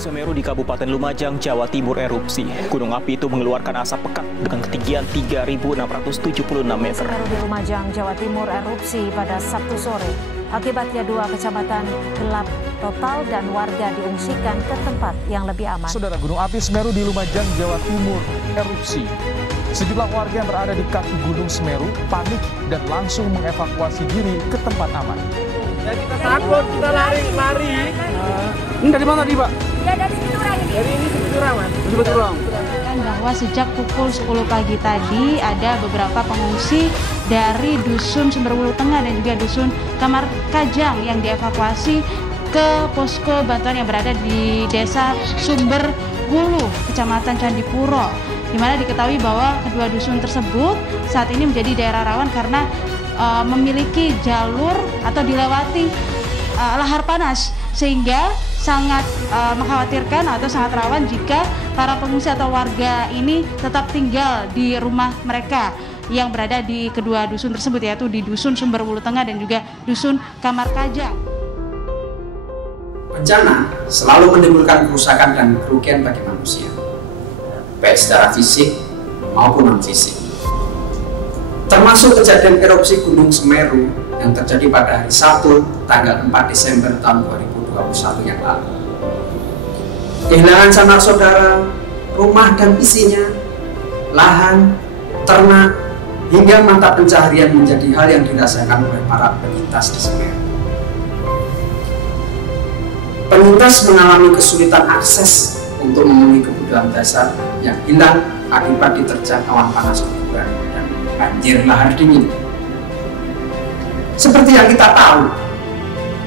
Semeru di Kabupaten Lumajang, Jawa Timur erupsi. Gunung api itu mengeluarkan asap pekat dengan ketinggian 3.676 meter. Semeru di Lumajang, Jawa Timur erupsi pada Sabtu sore. Akibatnya 2 kecamatan gelap total dan warga diungsikan ke tempat yang lebih aman. Saudara, Gunung api Semeru di Lumajang, Jawa Timur erupsi. Sejumlah warga yang berada di kaki Gunung Semeru panik dan langsung mengevakuasi diri ke tempat aman. Ya, kita takut, kita lari. Ini dari mana tadi, Pak? Ya, dari Siturang ini. Dari ini Siturang, Mas. Siturang. Bahwa sejak pukul 10 pagi tadi ada beberapa pengungsi dari Dusun Sumberwulu Tengah dan juga Dusun Kamar Kajang yang dievakuasi ke posko bantuan yang berada di Desa Sumberwulu, Kecamatan Candipuro, di mana diketahui bahwa kedua dusun tersebut saat ini menjadi daerah rawan karena memiliki jalur atau dilewati lahar panas, sehingga sangat mengkhawatirkan atau sangat rawan jika para pengungsi atau warga ini tetap tinggal di rumah mereka yang berada di kedua dusun tersebut, yaitu di Dusun Sumberwulu Tengah dan juga Dusun Kamar Kajang. Bencana selalu menimbulkan kerusakan dan kerugian bagi manusia, baik secara fisik maupun non-fisik. Termasuk kejadian erupsi Gunung Semeru yang terjadi pada hari Sabtu tanggal 4 Desember tahun 2021 yang lalu. Kehilangan sanak saudara, rumah dan isinya, lahan, ternak, hingga mata pencaharian menjadi hal yang dirasakan oleh para penyintas di Semeru. Penyintas mengalami kesulitan akses untuk memenuhi kebutuhan dasar yang hilang akibat diterjang awan panas guguran dan banjir lahar dingin. Seperti yang kita tahu,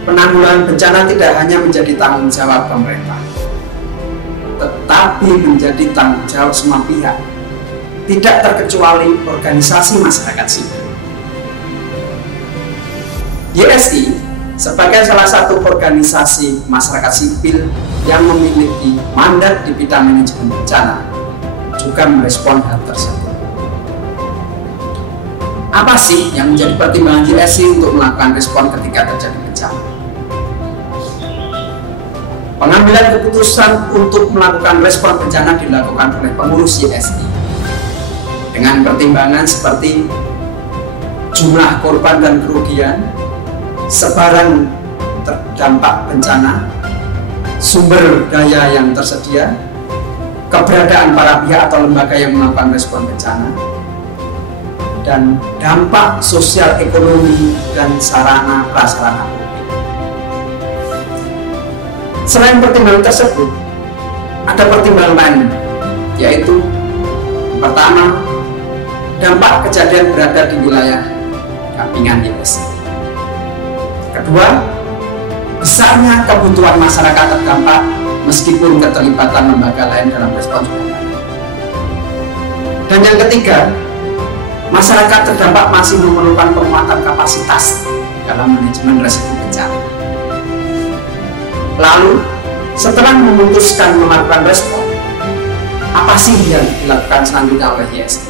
penanggulangan bencana tidak hanya menjadi tanggung jawab pemerintah, tetapi menjadi tanggung jawab semua pihak, tidak terkecuali organisasi masyarakat sipil. YSI sebagai salah satu organisasi masyarakat sipil yang memiliki mandat di bidang manajemen bencana juga merespon hal tersebut. Apa sih yang menjadi pertimbangan YSI untuk melakukan respon ketika terjadi bencana? Pengambilan keputusan untuk melakukan respon bencana dilakukan oleh pengurus YSI dengan pertimbangan seperti jumlah korban dan kerugian, sebaran terdampak bencana, sumber daya yang tersedia, keberadaan para pihak atau lembaga yang melakukan respon bencana, dan dampak sosial ekonomi dan sarana prasarana publik. Selain pertimbangan tersebut, ada pertimbangan lain, yaitu pertama, dampak kejadian berada di wilayah Kampingan YSI. Kedua, besarnya kebutuhan masyarakat terdampak meskipun keterlibatan lembaga lain dalam respons bencana. Dan yang ketiga, masyarakat terdampak masih memerlukan penguatan kapasitas dalam manajemen risiko bencana. Lalu, setelah memutuskan melakukan respon, apa sih yang dilakukan selanjutnya oleh YSI?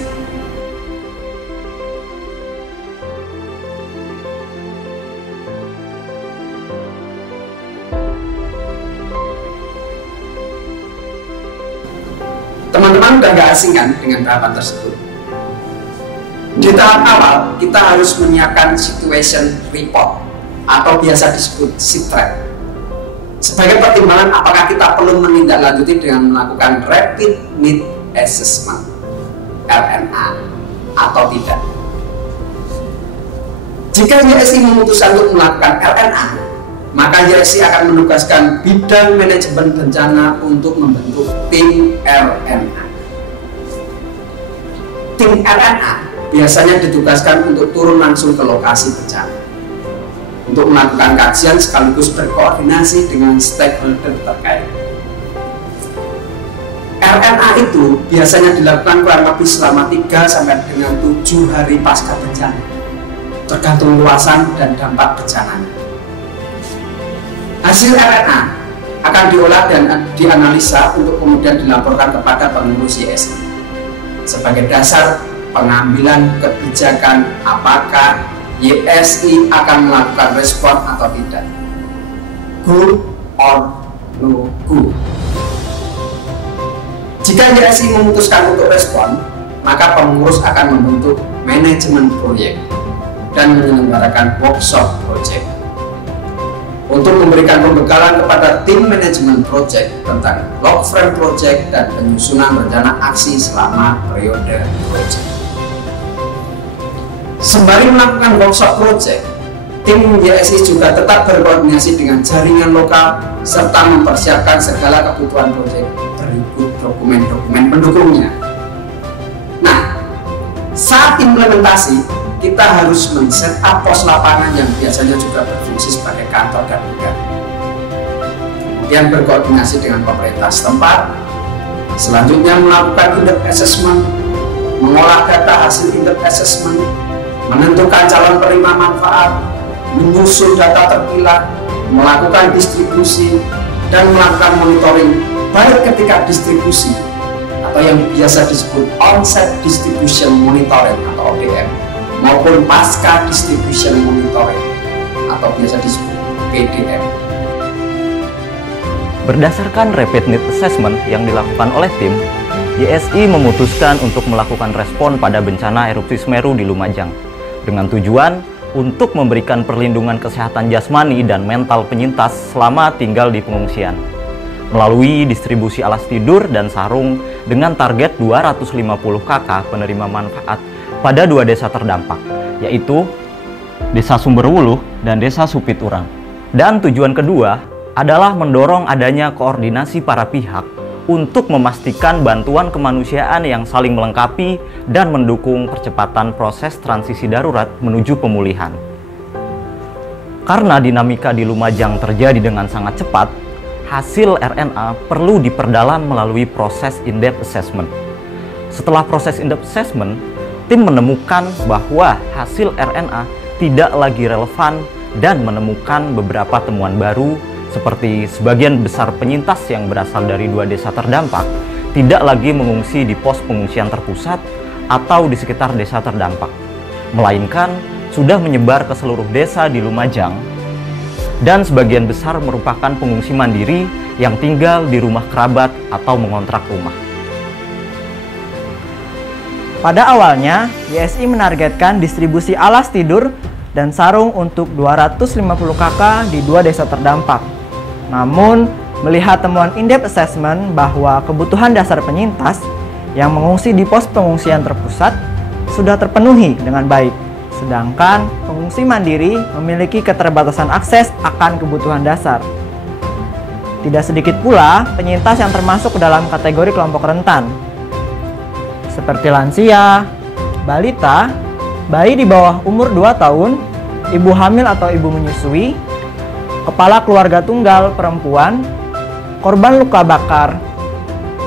Teman-teman udah gak asing kan dengan tahapan tersebut? Di tahap awal, kita harus menyiapkan situation report atau biasa disebut SITREP sebagai pertimbangan apakah kita perlu menindaklanjuti dengan melakukan Rapid Need Assessment RNA atau tidak. Jika YSI memutuskan untuk melakukan RNA, maka YSI akan menugaskan bidang manajemen bencana untuk membentuk tim RNA. Tim RNA biasanya ditugaskan untuk turun langsung ke lokasi bencana untuk melakukan kajian sekaligus berkoordinasi dengan stakeholder terkait. RNA itu biasanya dilakukan kurang lebih selama 3 sampai dengan 7 hari pasca bencana, tergantung luasan dan dampak bencananya. Hasil RNA akan diolah dan dianalisa untuk kemudian dilaporkan kepada pengurus YSI sebagai dasar pengambilan kebijakan apakah YSI akan melakukan respon atau tidak. Go or no go. Jika YSI memutuskan untuk respon, maka pengurus akan membentuk manajemen proyek dan menyelenggarakan workshop proyek untuk memberikan pembekalan kepada tim manajemen proyek tentang log frame proyek dan penyusunan rencana aksi selama periode proyek. Sembari melakukan workshop proyek, tim YSI juga tetap berkoordinasi dengan jaringan lokal serta mempersiapkan segala kebutuhan proyek berikut dokumen-dokumen pendukungnya. Nah, saat implementasi, kita harus men-setup pos lapangan yang biasanya juga berfungsi sebagai kantor dan gudang. Kemudian berkoordinasi dengan pemerintah setempat. Selanjutnya melakukan in-depth assessment, mengolah data hasil in-depth assessment, menentukan calon penerima manfaat, menyusun data terpilah, melakukan distribusi, dan melakukan monitoring baik ketika distribusi atau yang biasa disebut on-site distribution monitoring atau ODM maupun pasca distribution monitoring atau biasa disebut PDM. Berdasarkan rapid need assessment yang dilakukan oleh tim, YSI memutuskan untuk melakukan respon pada bencana erupsi Semeru di Lumajang dengan tujuan untuk memberikan perlindungan kesehatan jasmani dan mental penyintas selama tinggal di pengungsian melalui distribusi alas tidur dan sarung dengan target 250 KK penerima manfaat pada 2 desa terdampak, yaitu Desa Sumberwuluh dan Desa Supiturang. Dan tujuan kedua adalah mendorong adanya koordinasi para pihak untuk memastikan bantuan kemanusiaan yang saling melengkapi dan mendukung percepatan proses transisi darurat menuju pemulihan. Karena dinamika di Lumajang terjadi dengan sangat cepat, hasil RNA perlu diperdalam melalui proses in-depth assessment. Setelah proses in-depth assessment, tim menemukan bahwa hasil RNA tidak lagi relevan dan menemukan beberapa temuan baru seperti sebagian besar penyintas yang berasal dari 2 desa terdampak tidak lagi mengungsi di pos pengungsian terpusat atau di sekitar desa terdampak, melainkan sudah menyebar ke seluruh desa di Lumajang, dan sebagian besar merupakan pengungsi mandiri yang tinggal di rumah kerabat atau mengontrak rumah. Pada awalnya, YSI menargetkan distribusi alas tidur dan sarung untuk 250 KK di 2 desa terdampak. Namun, melihat temuan in-depth assessment bahwa kebutuhan dasar penyintas yang mengungsi di pos pengungsian terpusat sudah terpenuhi dengan baik, sedangkan pengungsi mandiri memiliki keterbatasan akses akan kebutuhan dasar. Tidak sedikit pula penyintas yang termasuk dalam kategori kelompok rentan, seperti lansia, balita, bayi di bawah umur 2 tahun, ibu hamil atau ibu menyusui, kepala keluarga tunggal perempuan, korban luka bakar,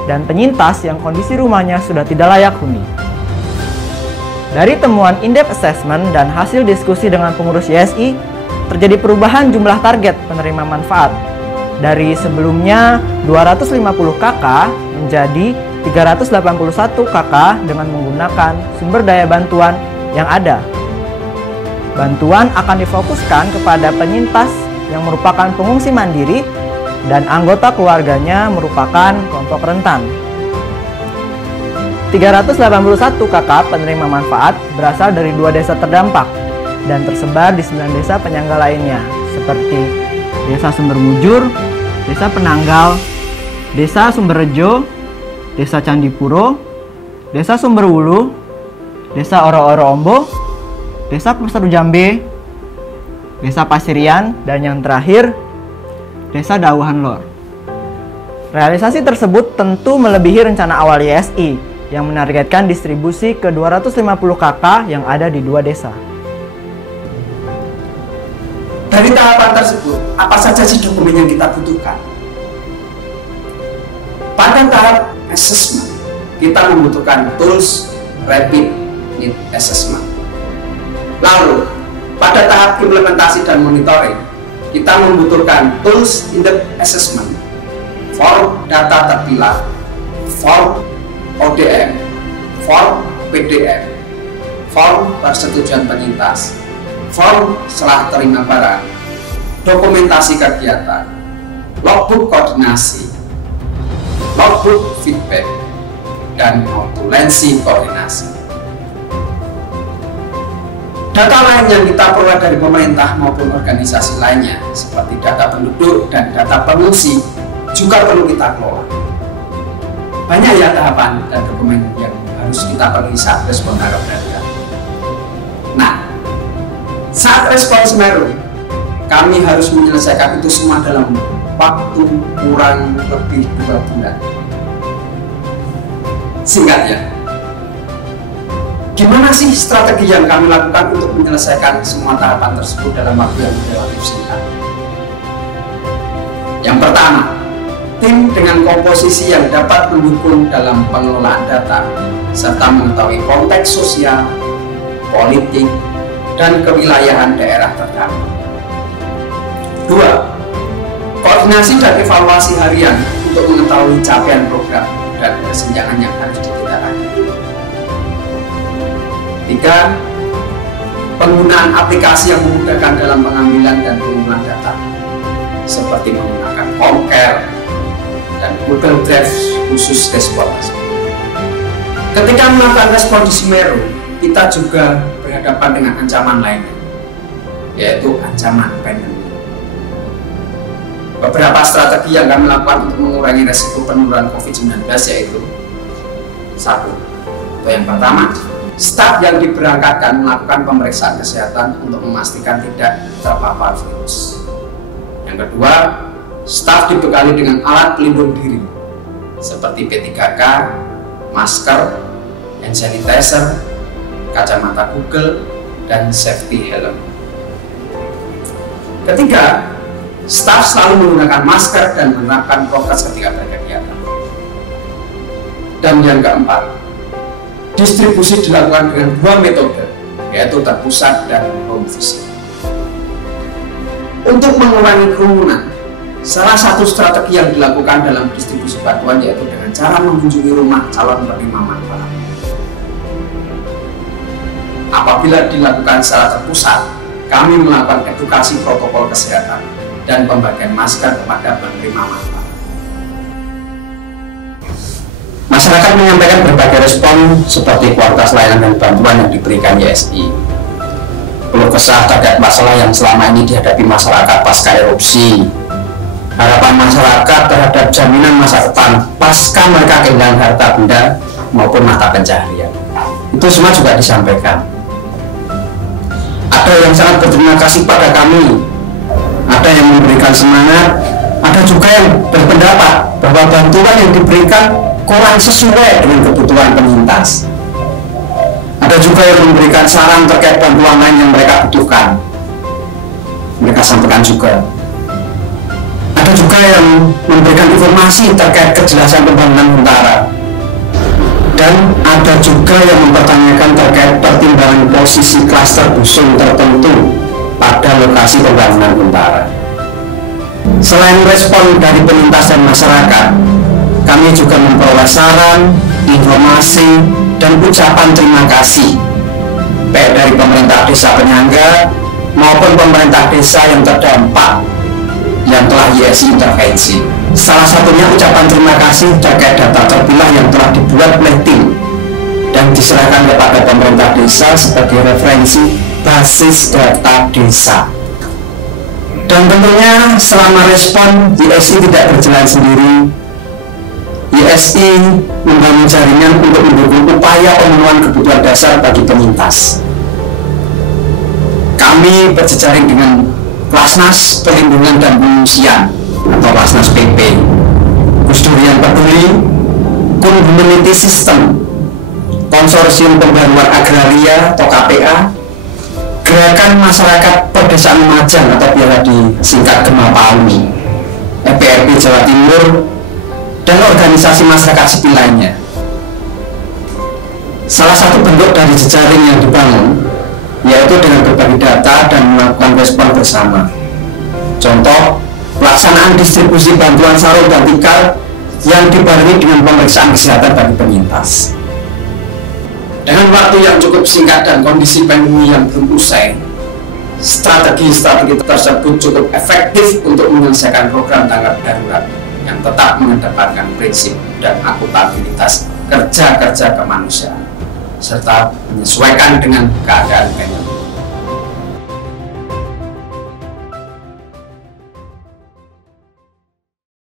dan penyintas yang kondisi rumahnya sudah tidak layak huni. Dari temuan in-depth assessment dan hasil diskusi dengan pengurus YSI, terjadi perubahan jumlah target penerima manfaat dari sebelumnya 250 KK menjadi 381 KK dengan menggunakan sumber daya bantuan yang ada. Bantuan akan difokuskan kepada penyintas yang merupakan pengungsi mandiri dan anggota keluarganya merupakan kelompok rentan. 381 KK penerima manfaat berasal dari 2 desa terdampak dan tersebar di 9 desa penyangga lainnya seperti Desa Sumbermujur, Desa Penanggal, Desa Sumberrejo, Desa Candipuro, Desa Sumberwuluh, Desa Oro-Oro Ombo, Desa Peseru Jambe, Desa Pasirian, dan yang terakhir, Desa Dauhan Lor. Realisasi tersebut tentu melebihi rencana awal YSI yang menargetkan distribusi ke 250 KK yang ada di 2 desa. Dari tahapan tersebut, apa saja sih dokumen yang kita butuhkan? Pada tahap assessment, kita membutuhkan tools rapid need assessment. Lalu, pada tahap implementasi dan monitoring, kita membutuhkan tools in-depth assessment, form data terpilah, form ODM, form PDM, form persetujuan penyintas, form serah terima barang, dokumentasi kegiatan, logbook koordinasi, logbook feedback, dan konsulensi koordinasi. Data lain yang kita peroleh dari pemerintah maupun organisasi lainnya seperti data penduduk dan data pengungsi juga perlu kita kelola. Banyak ya tahapan dan dokumen yang harus kita penuhi saat respon tanggap darurat. Nah, saat respon Semeru, kami harus menyelesaikan itu semua dalam waktu kurang lebih 2 bulan. Singkatnya, gimana sih strategi yang kami lakukan untuk menyelesaikan semua tahapan tersebut dalam waktu yang relatif singkat? Yang pertama, tim dengan komposisi yang dapat mendukung dalam pengelolaan data serta mengetahui konteks sosial, politik, dan kewilayahan daerah terdampak. 2. Koordinasi dan evaluasi harian untuk mengetahui capaian program dan kesenjangan yang harus ditindaklanjuti. 3. Penggunaan aplikasi yang memudahkan dalam pengambilan dan pengumpulan data seperti menggunakan Concare dan Google Drive khusus respon. Ketika melakukan respon di Semeru, kita juga berhadapan dengan ancaman lainnya, yaitu ancaman pandemi. Beberapa strategi yang kami lakukan untuk mengurangi resiko penularan COVID-19 yaitu 1. Yang pertama, staf yang diberangkatkan melakukan pemeriksaan kesehatan untuk memastikan tidak terpapar virus. Yang kedua, staf dibekali dengan alat pelindung diri seperti P3K, masker, hand sanitizer, kacamata Google, dan safety helm. Ketiga, staf selalu menggunakan masker dan menerapkan prokes ketika berkegiatan. Dan yang keempat, distribusi dilakukan dengan 2 metode, yaitu terpusat dan home visit. Untuk mengurangi kerumunan, salah satu strategi yang dilakukan dalam distribusi bantuan yaitu dengan cara mengunjungi rumah calon penerima manfaat. Apabila dilakukan secara terpusat, kami melakukan edukasi protokol kesehatan dan pembagian masker kepada penerima manfaat. Masyarakat menyampaikan berbagai respon seperti kualitas layanan dan bantuan yang diberikan YSI. Keluh kesah terkait masalah yang selama ini dihadapi masyarakat pasca erupsi, harapan masyarakat terhadap jaminan masa depan pasca mereka kehilangan harta benda maupun mata pencaharian. Itu semua juga disampaikan. Ada yang sangat berterima kasih pada kami, ada yang memberikan semangat, ada juga yang berpendapat bahwa bantuan yang diberikan kurang sesuai dengan kebutuhan penyintas. Ada juga yang memberikan saran terkait bantuan lain yang mereka butuhkan. Mereka sampaikan juga. Ada juga yang memberikan informasi terkait kejelasan pembangunan Huntara. Dan ada juga yang mempertanyakan terkait pertimbangan posisi klaster dusun tertentu pada lokasi pembangunan Huntara. Selain respon dari penyintas dan masyarakat, kami juga memperoleh saran, informasi, dan ucapan terima kasih baik dari pemerintah desa penyangga maupun pemerintah desa yang terdampak yang telah YSI intervensi. Salah satunya ucapan terima kasih terkait data terpilah yang telah dibuat oleh tim dan diserahkan kepada pemerintah desa sebagai referensi basis data desa. Dan tentunya selama respon YSI tidak berjalan sendiri. YSI membangun jaringan untuk mendukung upaya pemenuhan kebutuhan dasar bagi penyintas. Kami berjejaring dengan Plasnas Perlindungan dan Pengungsian atau Plasnas PP, Kusdurian Peduli, Community System, Konsorsium Pembaruan Agraria atau KPA, Gerakan Masyarakat Perdesaan Lumajang atau biasa disingkat GEMAPALMI, EPRP Jawa Timur, dan organisasi masyarakat sipil lainnya. Salah satu bentuk dari jejaring yang dibangun yaitu dengan berbagi data dan melakukan respon bersama. Contoh, pelaksanaan distribusi bantuan sarung dan tikar yang dibarengi dengan pemeriksaan kesehatan bagi penyintas. Dengan waktu yang cukup singkat dan kondisi pandemi yang belum usai, strategi-strategi tersebut cukup efektif untuk menyelesaikan program tanggap darurat yang tetap mengedepankan prinsip dan akuntabilitas kerja-kerja kemanusiaan serta menyesuaikan dengan keadaan teknologi.